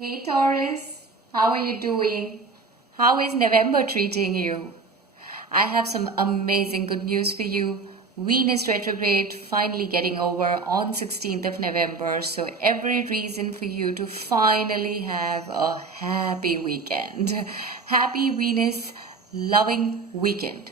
Hey Taurus, how are you doing? How is November treating you? I have some amazing good news for you. Venus retrograde finally getting over on 16th of November, so every reason for you to finally have a happy weekend. Happy Venus loving weekend.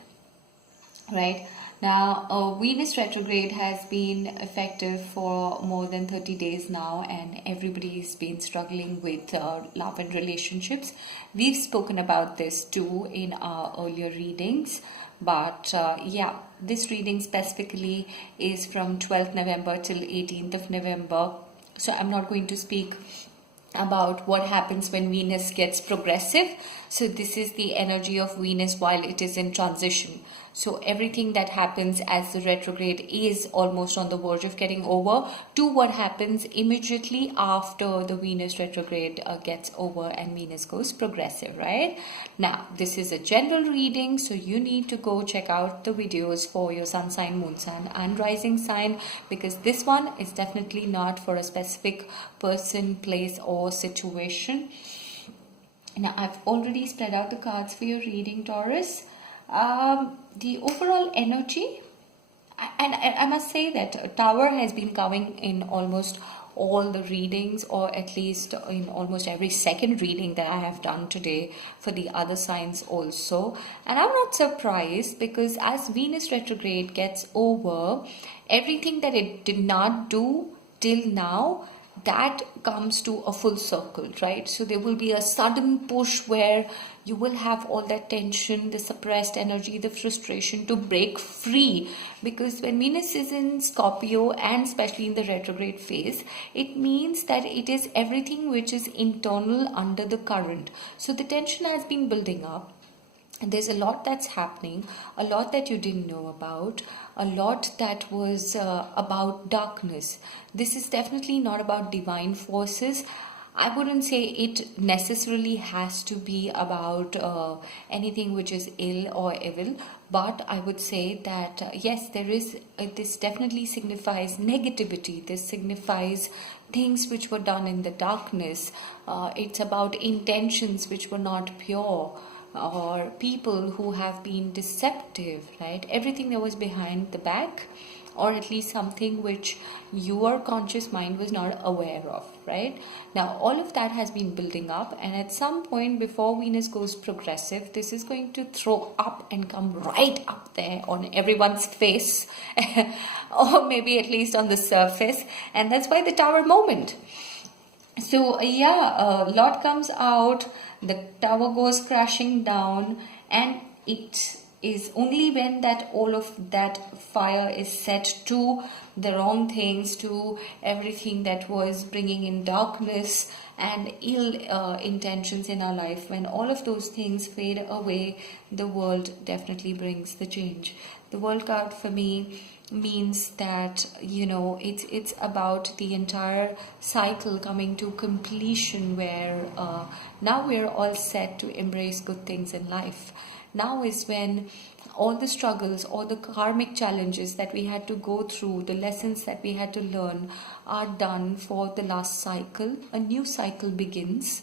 Right now, Venus retrograde has been effective for more than 30 days now, and everybody's been struggling with love and relationships. We've spoken about this too in our earlier readings, but yeah, this reading specifically is from 12th November till 18th of November. So I'm not going to speak about what happens when Venus gets progressive. So this is the energy of Venus while it is in transition. So everything that happens as the retrograde is almost on the verge of getting over to what happens immediately after the Venus retrograde gets over and Venus goes progressive, right? Now, this is a general reading, so you need to go check out the videos for your sun sign, moon sign and rising sign, because this one is definitely not for a specific person, place or situation. Now, I've already spread out the cards for your reading, Taurus. The overall energy, and I must say that Tower has been coming in almost all the readings, or at least in almost every second reading that I have done today for the other signs also. And I'm not surprised, because as Venus retrograde gets over, everything that it did not do till now, that comes to a full circle, right? So there will be a sudden push where you will have all that tension, the suppressed energy, the frustration to break free, because when Venus is in Scorpio and especially in the retrograde phase, it means that it is everything which is internal under the current. So the tension has been building up. And there's a lot that's happening, a lot that you didn't know about, a lot that was about darkness. This is definitely not about divine forces. I wouldn't say it necessarily has to be about anything which is ill or evil, but I would say that yes, there is, this definitely signifies negativity. This signifies things which were done in the darkness. It's about intentions which were not pure, or people who have been deceptive, right? Everything that was behind the back, or at least something which your conscious mind was not aware of, right? Now, all of that has been building up, and at some point before Venus goes progressive, this is going to throw up and come right up there on everyone's face, or maybe at least on the surface, and that's why the Tower moment. So yeah, a lot comes out, the tower goes crashing down, and it is only when that all of that fire is set to the wrong things, to everything that was bringing in darkness and ill intentions in our life, when all of those things fade away, the world definitely brings the change. The world card for me means that, you know, it's about the entire cycle coming to completion, where now we're all set to embrace good things in life. Now is when all the struggles, all the karmic challenges that we had to go through, the lessons that we had to learn are done for the last cycle. A new cycle begins,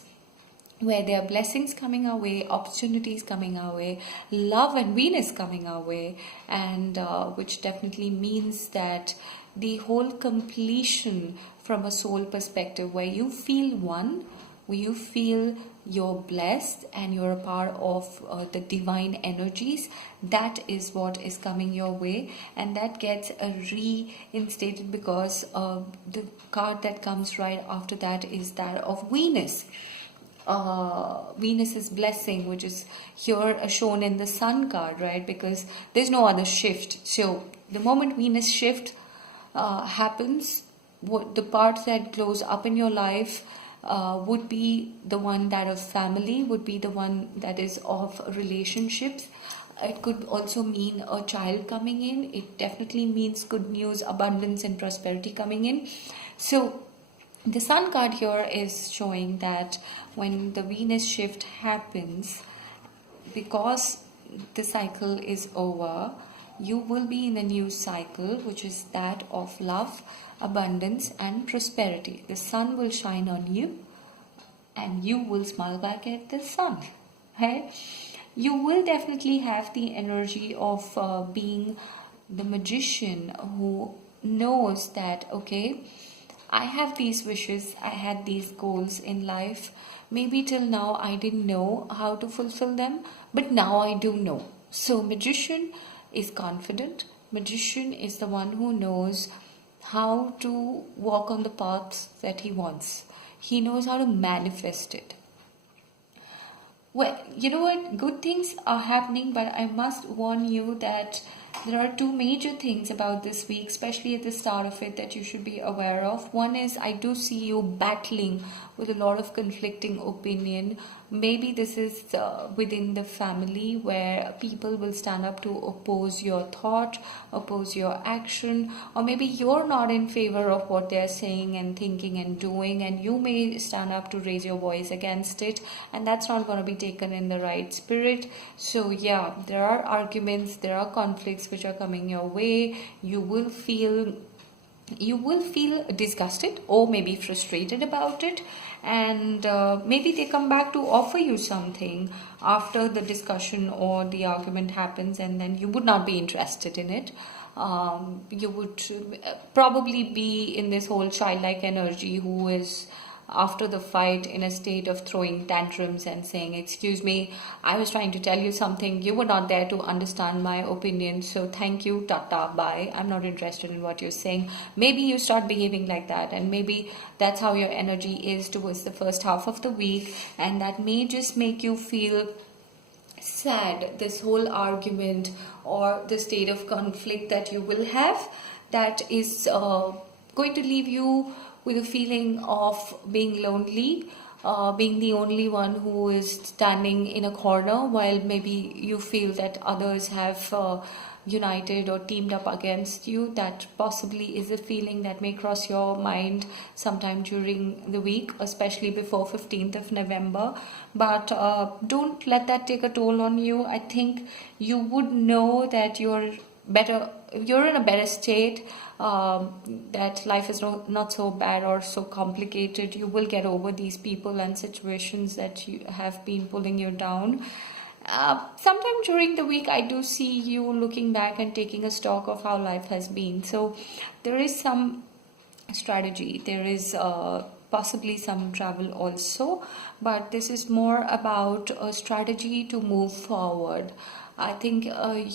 where there are blessings coming our way, opportunities coming our way, love and Venus coming our way, and which definitely means that the whole completion from a soul perspective, where you feel one, where you feel you're blessed and you're a part of the divine energies, that is what is coming your way, and that gets reinstated, because the card that comes right after that is that of Venus. Venus's blessing, which is here shown in the Sun card, right? Because there's no other shift. So the moment Venus shift happens, what the part that glows up in your life would be the one that of family, would be the one that is of relationships. It could also mean a child coming in. It definitely means good news, abundance and prosperity coming in. So the Sun card here is showing that when the Venus shift happens, because the cycle is over, you will be in a new cycle, which is that of love, abundance and prosperity. The sun will shine on you. and you will smile back at the sun. Right? You will definitely have the energy of being the magician who knows that, okay, I have these wishes, I had these goals in life. Maybe till now I didn't know how to fulfill them, but now I do know. So, magician is confident, magician is the one who knows how to walk on the paths that he wants. He knows how to manifest it. Well, you know what? Good things are happening, but I must warn you that there are two major things about this week, especially at the start of it, that you should be aware of. One is I do see you battling with a lot of conflicting opinion. Maybe this is within the family where people will stand up to oppose your thought, oppose your action, or maybe you're not in favor of what they're saying and thinking and doing, and you may stand up to raise your voice against it, and that's not going to be taken in the right spirit. So yeah, there are arguments, there are conflicts which are coming your way. You will feel disgusted or maybe frustrated about it, and maybe they come back to offer you something after the discussion or the argument happens, and then you would not be interested in it. You would probably be in this whole childlike energy who is after the fight in a state of throwing tantrums and saying, excuse me, I was trying to tell you something, you were not there to understand my opinion, so thank you, tata, bye, I'm not interested in what you're saying. Maybe you start behaving like that, and maybe that's how your energy is towards the first half of the week, and that may just make you feel sad. This whole argument or the state of conflict that you will have, that is going to leave you with a feeling of being lonely, being the only one who is standing in a corner, while maybe you feel that others have united or teamed up against you. That possibly is a feeling that may cross your mind sometime during the week, especially before 15th of November. But don't let that take a toll on you. I think you would know that you're in a better state, that life is not so bad or so complicated. You will get over these people and situations that you have been pulling you down. Sometime during the week, I do see you looking back and taking a stock of how life has been. So there is some strategy, there is possibly some travel also, but this is more about a strategy to move forward. I think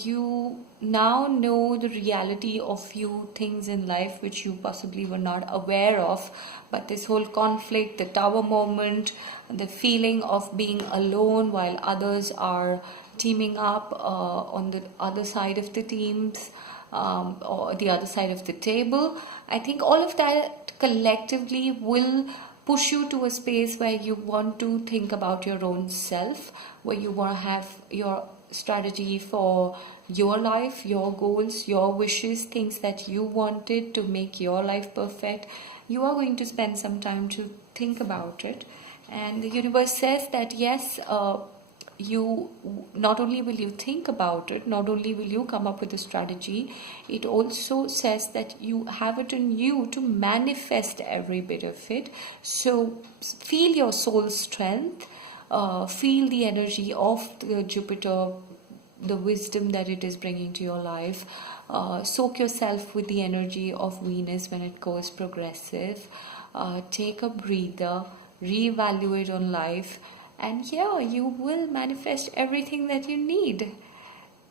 you now know the reality of few things in life which you possibly were not aware of. But this whole conflict, the tower moment, the feeling of being alone while others are teaming up on the other side of the teams, or the other side of the table, I think all of that collectively will push you to a space where you want to think about your own self, where you want to have your strategy for your life, your goals, your wishes, things that you wanted to make your life perfect. You are going to spend some time to think about it, and the universe says that yes, you not only will you think about it, not only will you come up with a strategy, it also says that you have it in you to manifest every bit of it. So feel your soul strength, feel the energy of the Jupiter, the wisdom that it is bringing to your life. Soak yourself with the energy of Venus when it goes progressive. Take a breather, reevaluate on life, and yeah, you will manifest everything that you need.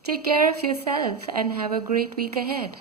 Take care of yourself and have a great week ahead.